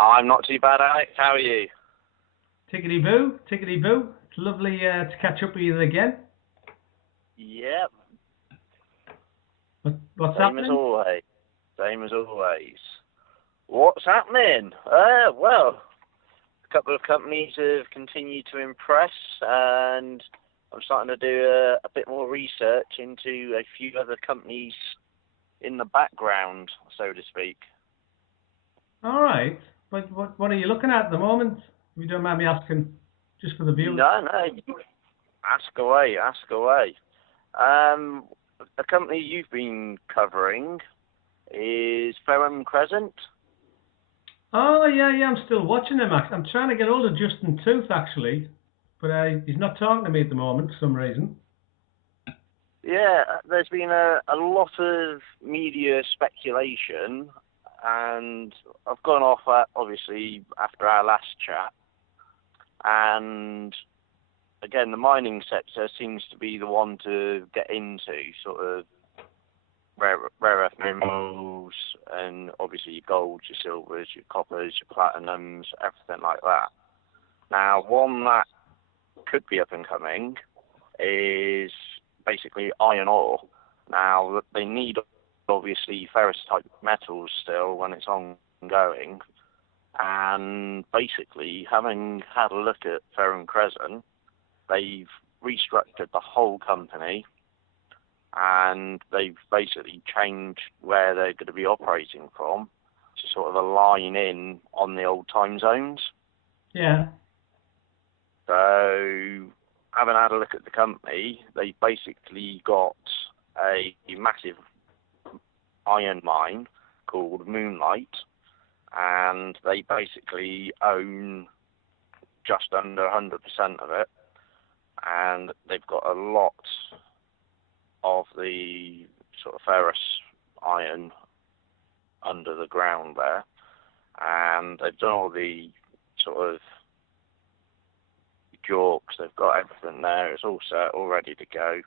I'm not too bad, Alex. How are you? Tickety boo, tickety boo. It's lovely to catch up with you again. Yep. What's Same happening? as always. Same as always. What's happening? Well, a couple of companies have continued to impress, and I'm starting to do a bit more research into a few other companies in the background, so to speak. All right. What are you looking at the moment? If you don't mind me asking, just for the viewers. No. Ask away, ask away. A company you've been covering is Ferrum Crescent. Oh yeah, I'm still watching him. I'm trying to get hold of Justin Tooth actually, but he's not talking to me at the moment for some reason. Yeah, there's been a lot of media speculation, and I've gone off that obviously after our last chat. And again, the mining sector seems to be the one to get into, sort of rare earth minerals, and obviously your golds, your silvers, your coppers, your platinums, everything like that. Now, one that could be up and coming is basically iron ore. Now, they need obviously ferrous type metals still when it's ongoing, and basically, having had a look at Ferrum Crescent, they've restructured the whole company, and they've basically changed where they're going to be operating from to sort of align in on the old time zones. Yeah. So, having had a look at the company, they basically got a massive iron mine called Moonlight, and they basically own just under 100% of it, and they've got a lot of the sort of ferrous iron under the ground there, and they've done all the sort of jorks, they've got everything there, it's all set, all ready to go,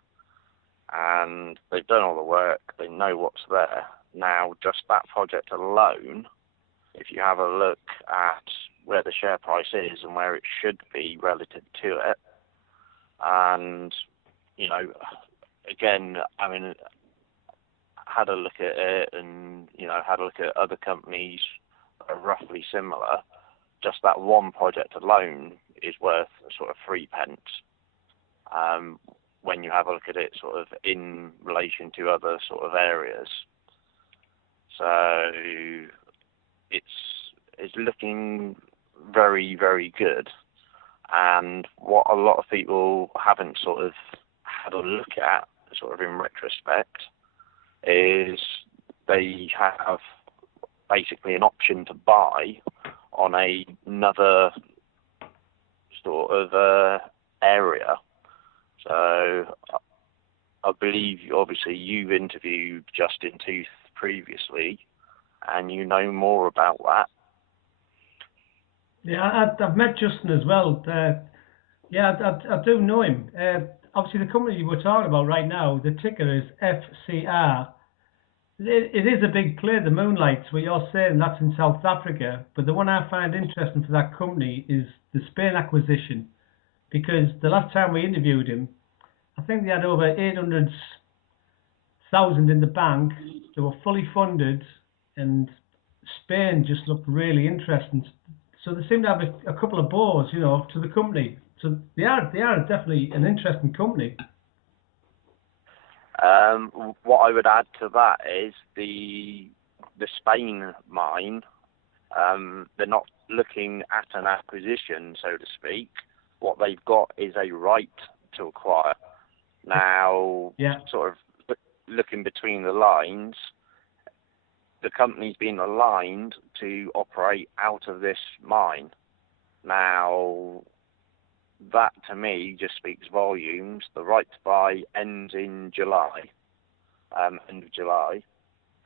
and they've done all the work, they know what's there. Now, just that project alone, if you have a look at where the share price is and where it should be relative to it, and, you know, again, I mean, had a look at it and, you know, had a look at other companies that are roughly similar, just that one project alone is worth sort of 3 pence. When you have a look at it sort of in relation to other sort of areas. So it's looking very, very good. And what a lot of people haven't sort of had a look at, sort of in retrospect, is they have basically an option to buy on another sort of area. So I believe, obviously, you've interviewed Justin Tooth previously, and you know more about that. Yeah, I've met Justin as well. I do know him. Obviously, the company we're talking about right now, the ticker is FCR. It is a big play, the Moonlights, where you're saying that's in South Africa. But the one I find interesting for that company is the Spain acquisition, because the last time we interviewed him, I think they had over 800,000 in the bank. They were fully funded, and Spain just looked really interesting. So they seem to have a couple of bows, you know, to the company. So they are definitely an interesting company. What I would add to that is the Spain mine. They're not looking at an acquisition, so to speak. What they've got is a right to acquire. Now, sort of looking between the lines, the company's been aligned to operate out of this mine. Now, that to me just speaks volumes. The right to buy ends in July, end of July,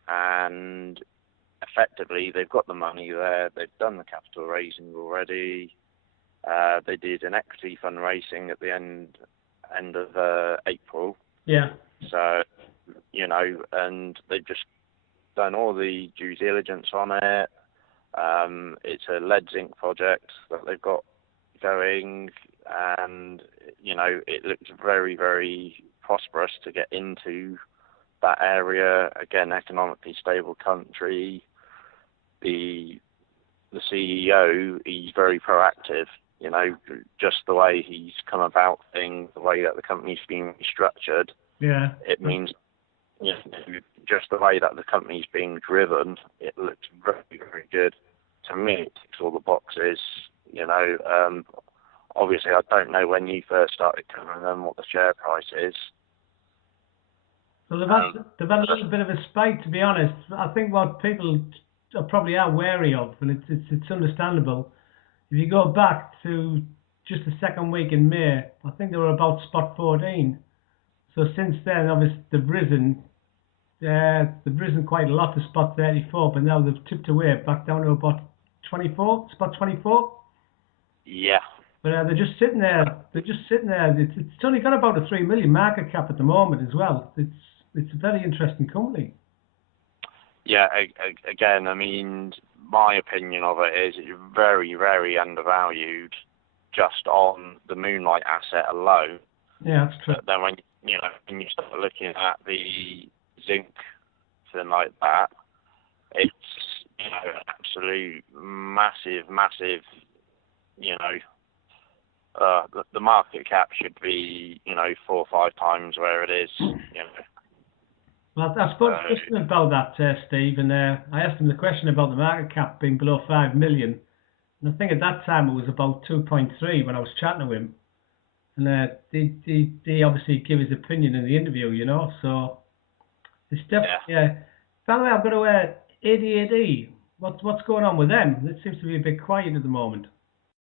and effectively they've got the money there. They've done the capital raising already. They did an equity fundraising at the end of April. Yeah. So, you know, and they've just done all the due diligence on it. It's a lead zinc project that they've got going, and it looks very, very prosperous to get into that area. Again, economically stable country. The CEO, he's very proactive. Just the way he's come about things, the way that the company's been restructured. Yeah. It means, just the way that the company's being driven, it looks very, very good. To me, it ticks all the boxes. Obviously, I don't know when you first started covering them what the share price is. Well, they've had a little bit of a spike, to be honest. I think what people probably are wary of, and it's understandable. If you go back to just the second week in May, I think they were about spot 14. So since then, obviously, they've risen quite a lot to spot 34, but now they've tipped away back down to about 24, spot 24. Yeah. But they're just sitting there. It's only got about a 3 million market cap at the moment as well. It's a very interesting company. Yeah, again, I mean, my opinion of it is it's very, very undervalued just on the Moonlight asset alone. Yeah, that's true. But then when you start looking at the zinc thing like that, it's an absolute massive. The market cap should be 4 or 5 times where it is. Well, I suppose about that, Steve, and I asked him the question about the market cap being below 5 million, and I think at that time it was about 2.3 when I was chatting to him, and he obviously gave his opinion in the interview, so it's definitely, yeah. By the way, I've got to 88E. What's going on with them? It seems to be a bit quiet at the moment.